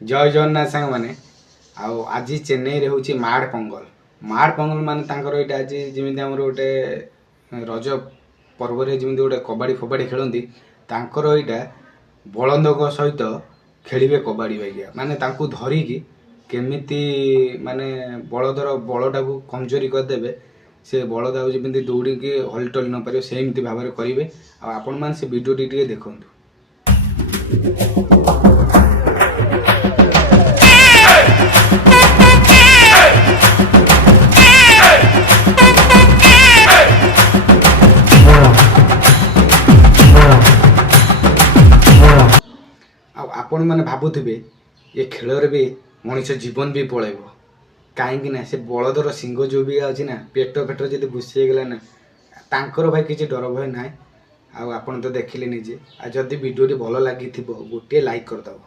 जय जगन्नाथ सांग मैंने आज चेन्नई हूँ माड़ पंगल माने तांकर यहाँ आज जमी आम गोटे रज पर्व जमी गोटे कबाड़ी फबाड़ी खेलती तांकर यहाँ बलदक सहित खेलिए कबाड़ी बाइया माने तांकु धरिकी केमिति माने बलदर बलटा को कमजोरी करदेवे से बलद जमी दौड़ी की हलटल न पारे सेमती भाव में करेंगे आपण मैंने से भिडियोटी टे देखु। आपण मैंने भावुवे ये खेल भी मनीष जीवन भी पलैब कहीं से बलदर सिंह जो भी अच्छी ना पेट फेट जब घुसीगला ना तांकर भाई किसी डर भय ना। आपण तो देखिले निजे जदि वीडियो भल लगी गोटे लाइक करदब।